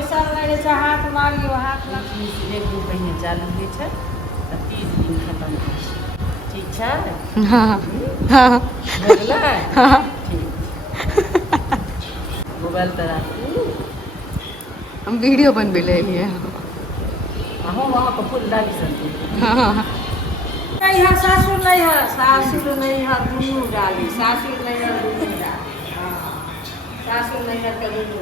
बैसल रहे छै हाथ मारियो हाथ एक दिन पहिने चालू होइ छै तऽ 30 दिन खत्म होइ छै ठीक छै बुझलै ठीक मोबाइल तऽ राखू हम वीडियो बनबै लए एलियै हम अहाँके फुलदारी सब नहीं है सासुर नहीं है दुनू डाली सासुर नहीं है दुनू डाली सासुर नहीं है तो दुनू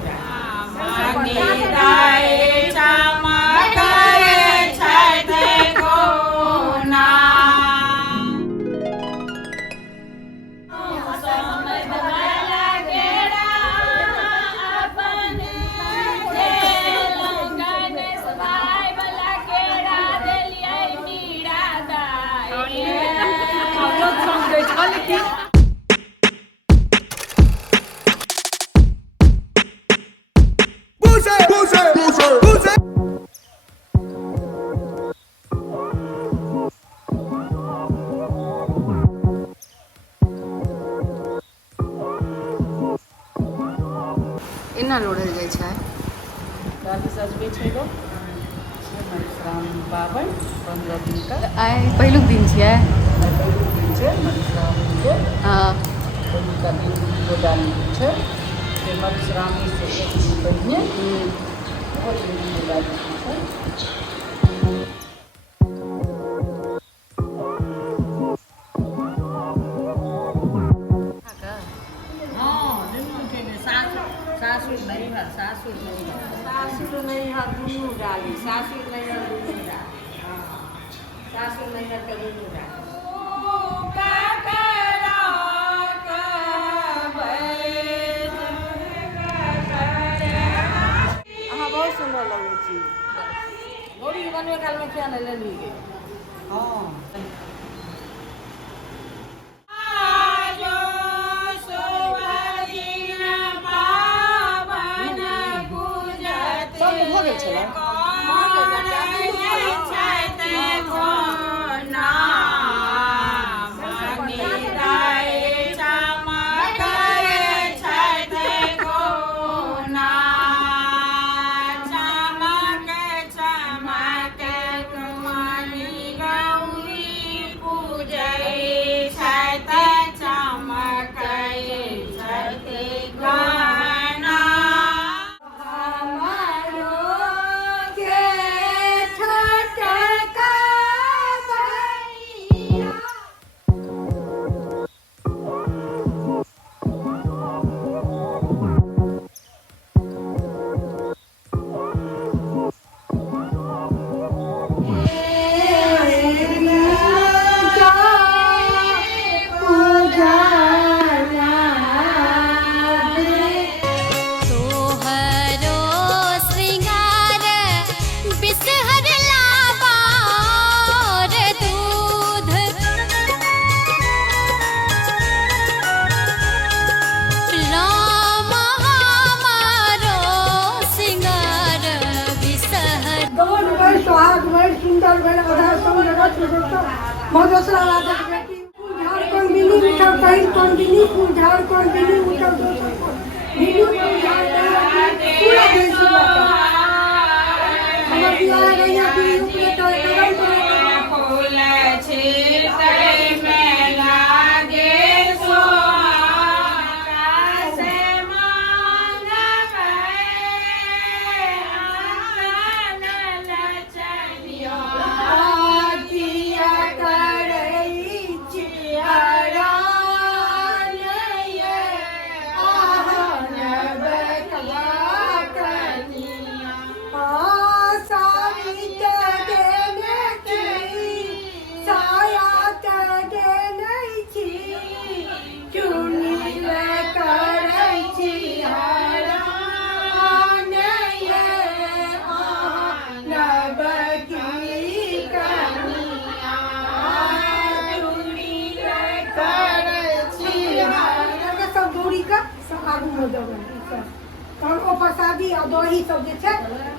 एना लोढ़ल जाइ छै डाली सजबै छै लोग मधुश्रावणी पाबनि 15 दिन तक आइ पहिलुक दिन छियै पहिलुक दिन छै मधुश्रावणीके हाँ पहिलुका दिन डाली छै फेर मधुश्रावणीसँ एक दिन पहिने ओहो दिन डाली छै सासुर नहीं है दुनू डाली सासुर नहीं है दुनू डाली सासुर नहीं है तो दुनू डाली अहाँ बहुत सुंदर लगै छी गौरी बनबै कालमे किया नहि लेलियै हाँ प्रसादी और दही सब जे छै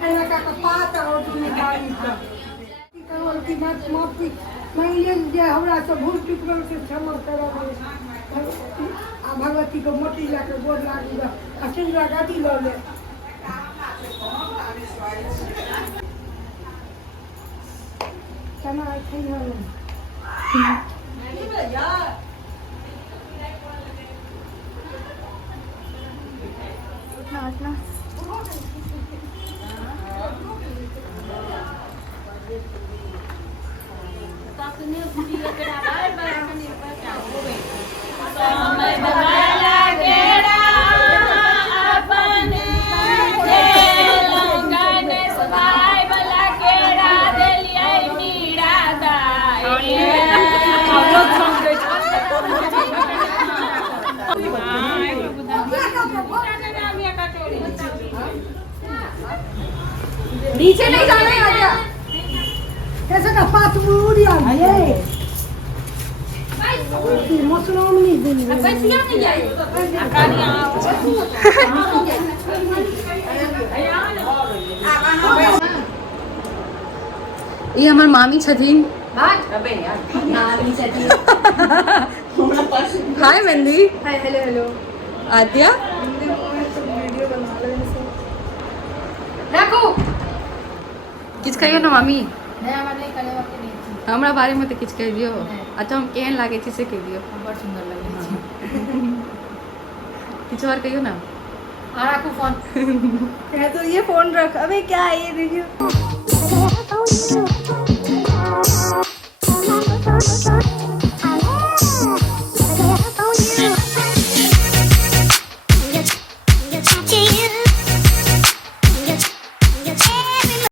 एना का पात और मिठाई सब मानि जे हमरा सब भूल चूक से क्षमा करब आ भगवती को मोटी लए के गोर लागू आ सिंदूर गादी लऽ ले नीचे नहीं जाना है आजा कैसे का पात पूरी आ गई मसलाम नहीं देनी कैसिया नहीं जाए अकानिया ये हमार मामी छथिन अबे यार नानी चटी हाय मेहंदी हाय हेलो हेलो आद्या वीडियो बना लो इनसे रखो किछ कहियो ना मामी नया वाले कले वक्त नहीं हमरा बारे में तो किछ कह दियो अच्छा हम केहन लागे छी से कह दियो बहुत सुंदर लगे छी किछ और कहियो ना आ रखो फोन तो ये फोन रख अबे क्या है ये देखियो